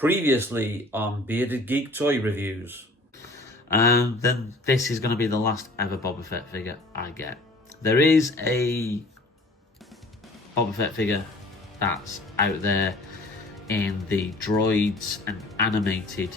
Previously on Bearded Geek Toy Reviews. And then this is going to be the last ever Boba Fett figure I get. There is a Boba Fett figure that's out there in the Droids and animated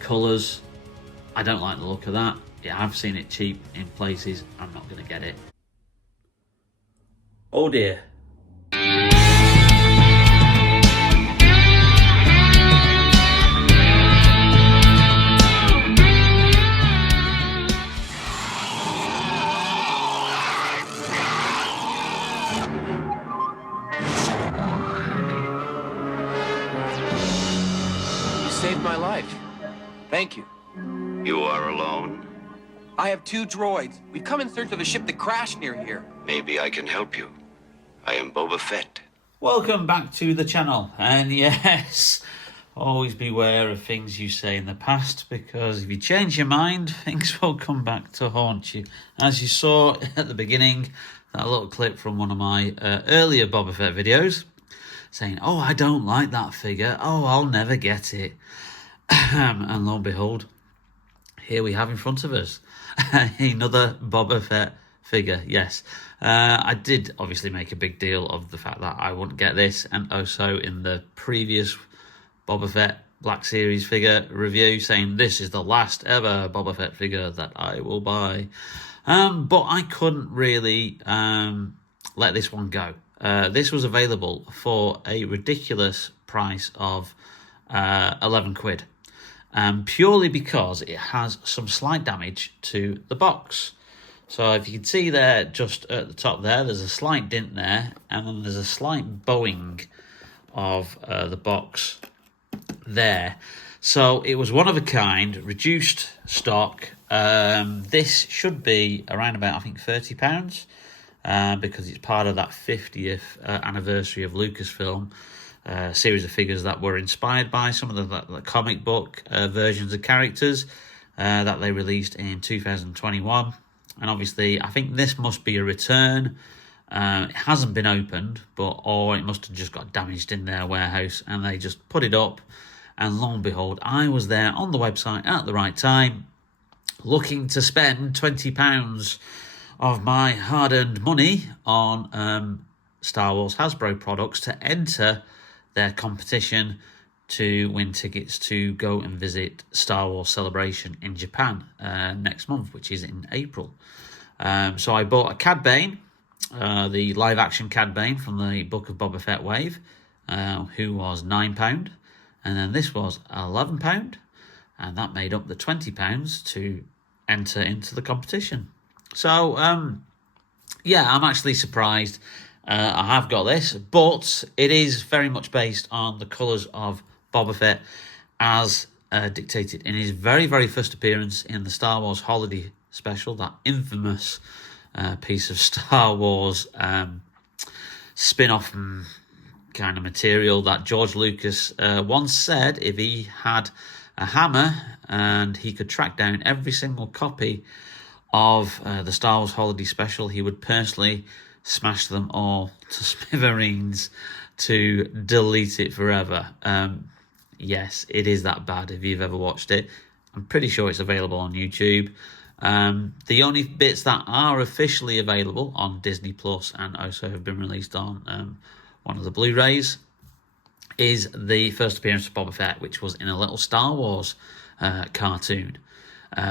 colours. I don't like the look of that. I've seen it cheap in places. I'm not going to get it. Oh dear. Saved my life. Thank you. You are alone? I have 2 droids. We've come in search of a ship that crashed near here. Maybe I can help you. I am Boba Fett. Welcome back to the channel. And yes, always beware of things you say in the past, because if you change your mind, things will come back to haunt you. As you saw at the beginning, that little clip from one of my earlier Boba Fett videos, saying, oh, I don't like that figure. Oh, I'll never get it. And lo and behold, here we have in front of us another Boba Fett figure. Yes, I did obviously make a big deal of the fact that I wouldn't get this, and also in the previous Boba Fett Black Series figure review, saying this is the last ever Boba Fett figure that I will buy. But I couldn't really let this one go. This was available for a ridiculous price of 11 quid. Purely because it has some slight damage to the box. So if you can see there, just at the top there, there's a slight dent there, and then there's a slight bowing of the box there. So it was one of a kind, reduced stock. This should be around about, I think, £30. Because it's part of that 50th anniversary of Lucasfilm series of figures that were inspired by some of the comic book versions of characters that they released in 2021. And obviously, I think this must be a return. It hasn't been opened, or it must have just got damaged in their warehouse, and they just put it up. And lo and behold, I was there on the website at the right time, looking to spend £20 of my hard-earned money on Star Wars Hasbro products to enter their competition to win tickets to go and visit Star Wars Celebration in Japan next month, which is in April. So I bought a Cad Bane, the live-action Cad Bane from the Book of Boba Fett wave, who was £9, and then this was £11, and that made up the £20 to enter into the competition. So, yeah, I'm actually surprised I have got this, but it is very much based on the colours of Boba Fett as dictated in his very, very first appearance in the Star Wars Holiday Special, that infamous piece of Star Wars spin-off kind of material that George Lucas once said if he had a hammer and he could track down every single copy of the Star Wars Holiday Special, he would personally smash them all to smithereens to delete it forever. Yes, it is that bad if you've ever watched it. I'm pretty sure it's available on YouTube. The only bits that are officially available on Disney Plus and also have been released on one of the Blu-rays is the first appearance of Boba Fett, which was in a little Star Wars cartoon.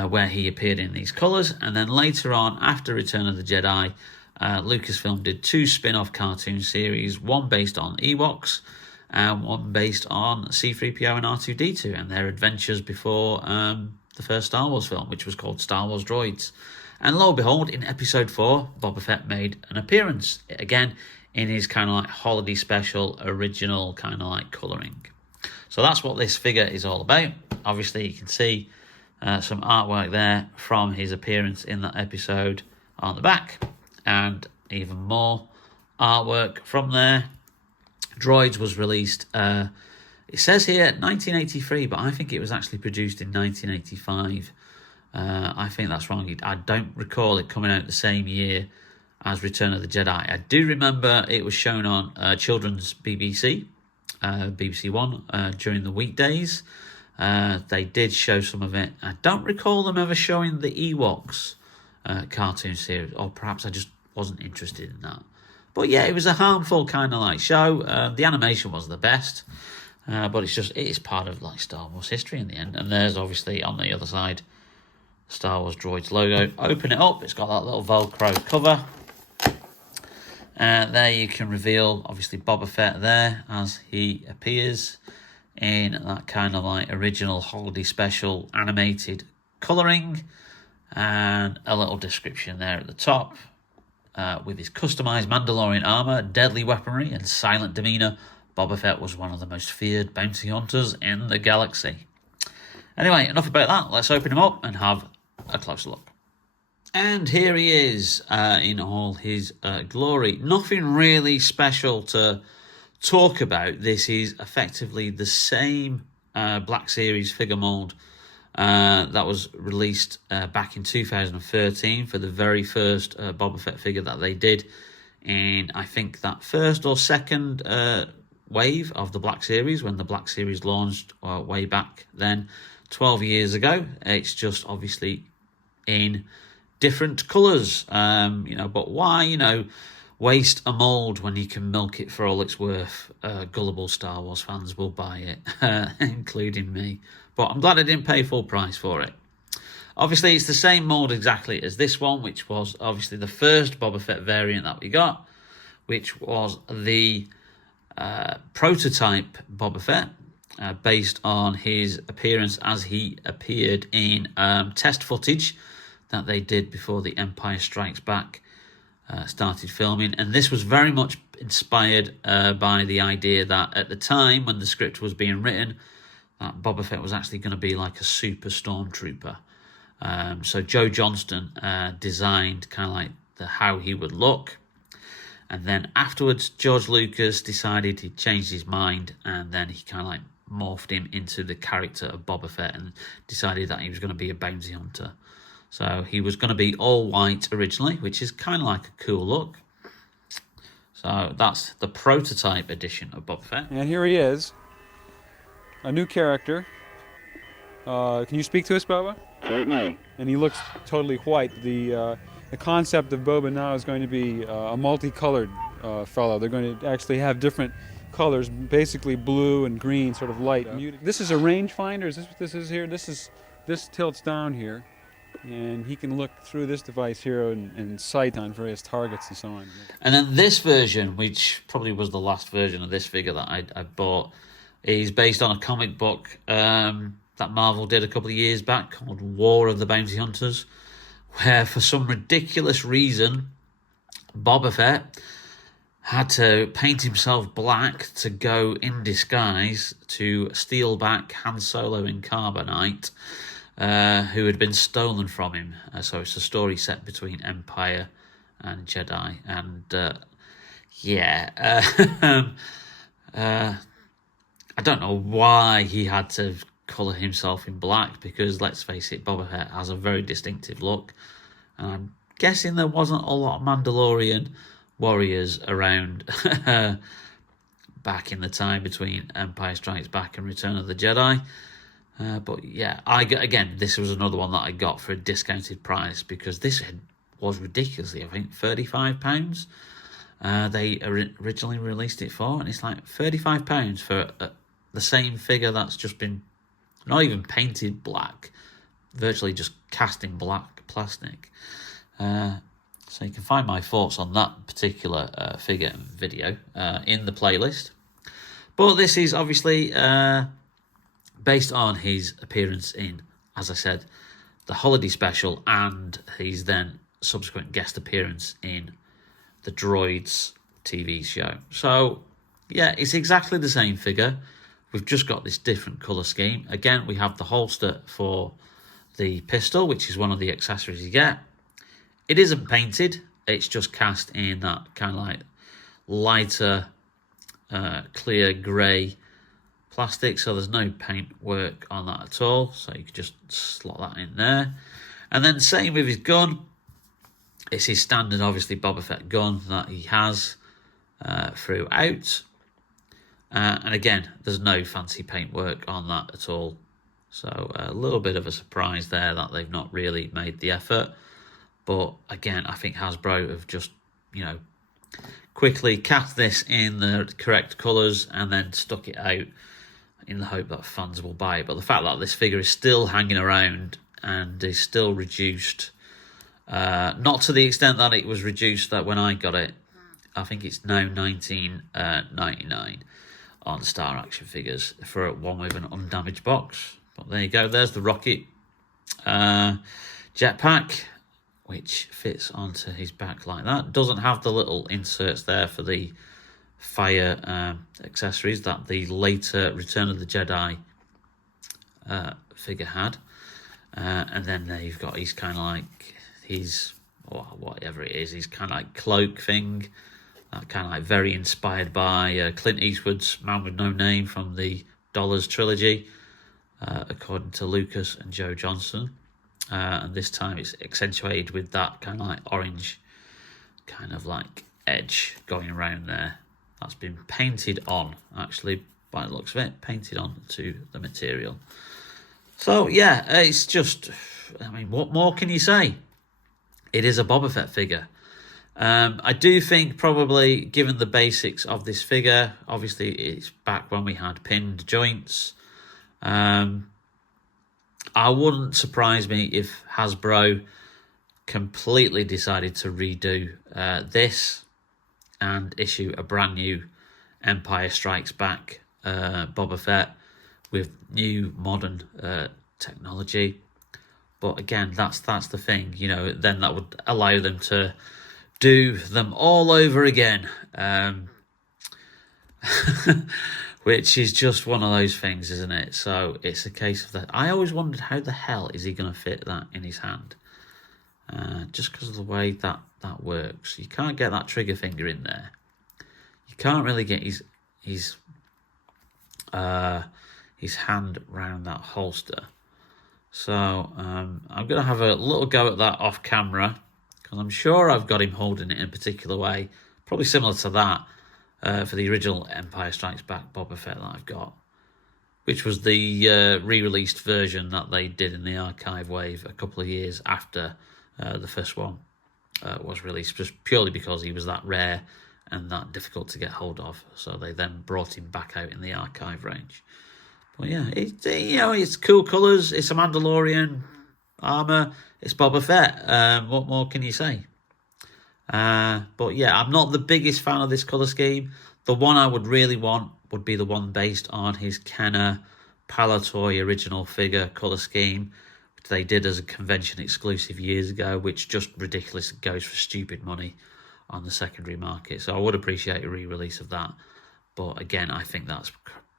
Where he appeared in these colours, and then later on, after Return of the Jedi, Lucasfilm did 2 spin-off cartoon series, one based on Ewoks, and one based on C-3PO and R2-D2, and their adventures before the first Star Wars film, which was called Star Wars Droids. And lo and behold, in Episode 4, Boba Fett made an appearance, again, in his kind of like holiday special, original kind of like colouring. So that's what this figure is all about. Obviously, you can see some artwork there from his appearance in that episode on the back, and even more artwork from there. Droids was released, it says here 1983, but I think it was actually produced in 1985. I think that's wrong. I don't recall it coming out the same year as Return of the Jedi. I do remember it was shown on children's BBC BBC One during the weekdays. They did show some of it. I don't recall them ever showing the Ewoks cartoon series, or perhaps I just wasn't interested in that. But yeah, it was a harmful kind of like show. The animation was the best, but it's part of like Star Wars history in the end. And there's obviously on the other side Star Wars Droids logo. Open it up, it's got that little Velcro cover. There you can reveal obviously Boba Fett there as he appears in that kind of like original holiday special animated colouring, and a little description there at the top. With his customised Mandalorian armour, deadly weaponry and silent demeanour, Boba Fett was one of the most feared bounty hunters in the galaxy. Anyway, enough about that. Let's open him up and have a closer look. And here he is in all his glory. Nothing really special to talk about. This is effectively the same Black Series figure mould that was released back in 2013 for the very first Boba Fett figure that they did in, I think, that first or second wave of the Black Series, when the Black Series launched way back then, 12 years ago. It's just obviously in different colours, but why, waste a mould when you can milk it for all it's worth? Gullible Star Wars fans will buy it, including me. But I'm glad I didn't pay full price for it. Obviously, it's the same mould exactly as this one, which was obviously the first Boba Fett variant that we got, which was the prototype Boba Fett, based on his appearance as he appeared in test footage that they did before the Empire Strikes Back started filming. And this was very much inspired by the idea that at the time when the script was being written, that Boba Fett was actually going to be like a super stormtrooper. So Joe Johnston designed kind of like how he would look. And then afterwards, George Lucas decided he'd changed his mind, and then he kind of like morphed him into the character of Boba Fett and decided that he was going to be a bounty hunter. So he was going to be all white originally, which is kind of like a cool look. So that's the prototype edition of Boba Fett. And here he is, a new character. Can you speak to us, Boba? Certainly. And he looks totally white. The concept of Boba now is going to be a multicolored fellow. They're going to actually have different colors, basically blue and green, sort of light. This is a rangefinder. Is this what this is here? This tilts down here, and he can look through this device here and sight on various targets and so on. And then this version, which probably was the last version of this figure that I bought, is based on a comic book that Marvel did a couple of years back called War of the Bounty Hunters, where for some ridiculous reason Boba Fett had to paint himself black to go in disguise to steal back Han Solo in Carbonite, who had been stolen from him. So it's a story set between Empire and Jedi. And I don't know why he had to colour himself in black, because let's face it, Boba Fett has a very distinctive look. And I'm guessing there wasn't a lot of Mandalorian warriors around back in the time between Empire Strikes Back and Return of the Jedi. But yeah, this was another one that I got for a discounted price, because this was ridiculously, I think, £35. They originally released it for, and it's like £35 for the same figure that's just been not even painted black, virtually just cast in black plastic. So you can find my thoughts on that particular figure and video in the playlist. But this is obviously based on his appearance in, as I said, the holiday special, and his then subsequent guest appearance in the Droids TV show. So yeah, it's exactly the same figure. We've just got this different colour scheme. Again, we have the holster for the pistol, which is one of the accessories you get. It isn't painted. It's just cast in that kind of like lighter, clear grey plastic. So there's no paint work on that at all. So you can just slot that in there. And then same with his gun. It's his standard, obviously, Boba Fett gun that he has throughout. And again, there's no fancy paintwork on that at all. So a little bit of a surprise there that they've not really made the effort. But again, I think Hasbro have just, quickly cast this in the correct colours and then stuck it out in the hope that fans will buy it. But the fact that this figure is still hanging around and is still reduced, not to the extent that it was reduced that when I got it. I think it's now $19.99 on Star Action Figures for one with an undamaged box. But there you go. There's the rocket jetpack, which fits onto his back like that. Doesn't have the little inserts there for the fire accessories that the later Return of the Jedi figure had. And then there you've got his kind of like his, whatever it is, his kind of like cloak thing. Kind of like very inspired by Clint Eastwood's Man with No Name from the Dollars trilogy, according to Lucas and Joe Johnston. And this time it's accentuated with that kind of like orange kind of like edge going around there. That's been painted on, actually, by the looks of it, painted on to the material. So yeah, it's just, I mean, what more can you say? It is a Boba Fett figure. I do think probably, given the basics of this figure, obviously it's back when we had pinned joints. I wouldn't surprise me if Hasbro completely decided to redo this and issue a brand new Empire Strikes Back Boba Fett with new modern technology. But again, that's the thing, then that would allow them to do them all over again, which is just one of those things, isn't it? So it's a case of that. I always wondered, how the hell is he going to fit that in his hand? Just because of the way that works. You can't get that trigger finger in there. You can't really get his hand round that holster. So I'm going to have a little go at that off camera, because I'm sure I've got him holding it in a particular way, probably similar to that for the original Empire Strikes Back Boba Fett that I've got, which was the re-released version that they did in the archive wave a couple of years after the first one was released, just purely because he was that rare and that difficult to get hold of. So they then brought him back out in the archive range. But yeah, it's cool colours. It's a Mandalorian armour. It's Boba Fett. What more can you say? But yeah, I'm not the biggest fan of this colour scheme. The one I would really want would be the one based on his Kenner Palatoy original figure colour scheme, which they did as a convention exclusive years ago, which just ridiculously goes for stupid money on the secondary market. So I would appreciate a re-release of that. But again, I think that's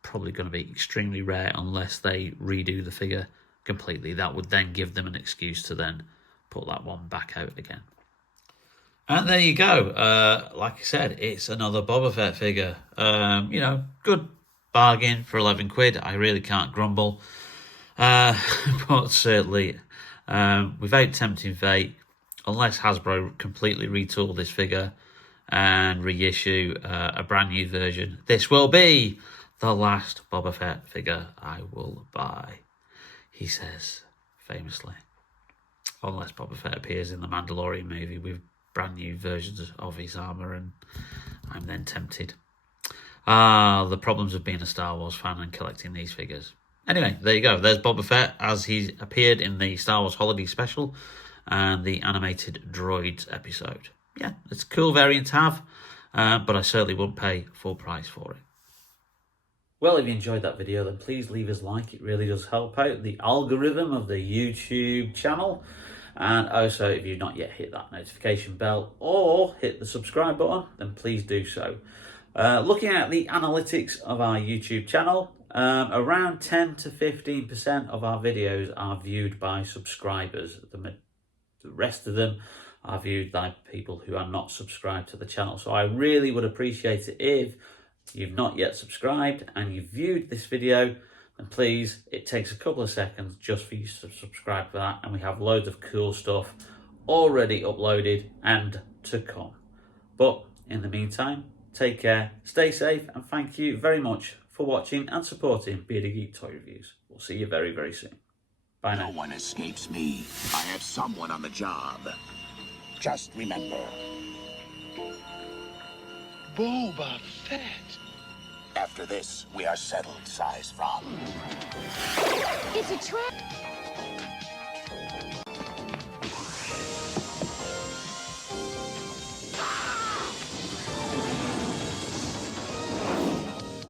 probably going to be extremely rare unless they redo the figure completely. That would then give them an excuse to then put that one back out again. And there you go. Like I said, it's another Boba Fett figure. Good bargain for 11 quid. I really can't grumble. But certainly, without tempting fate, unless Hasbro completely retool this figure and reissue a brand new version, this will be the last Boba Fett figure I will buy, he says famously. Unless Boba Fett appears in the Mandalorian movie with brand new versions of his armour and I'm then tempted. The problems of being a Star Wars fan and collecting these figures. Anyway, there you go. There's Boba Fett as he appeared in the Star Wars Holiday Special and the animated Droids episode. Yeah, it's a cool variant to have, but I certainly wouldn't pay full price for it. Well, if you enjoyed that video, then please leave us a like. It really does help out the algorithm of the YouTube channel. And also, if you've not yet hit that notification bell or hit the subscribe button, then please do so. Looking at the analytics of our YouTube channel, around 10 to 15% of our videos are viewed by subscribers. The rest of them are viewed by people who are not subscribed to the channel. So I really would appreciate it if you've not yet subscribed and you've viewed this video, then please, it takes a couple of seconds just for you to subscribe for that, and we have loads of cool stuff already uploaded and to come. But in the meantime, take care, stay safe, and thank you very much for watching and supporting Bearded Geek Toy Reviews. We'll see you very, very soon. Bye now. No one escapes me. I have someone on the job. Just remember. Boba Fett. After this, we are settled, Size From. It's a trap.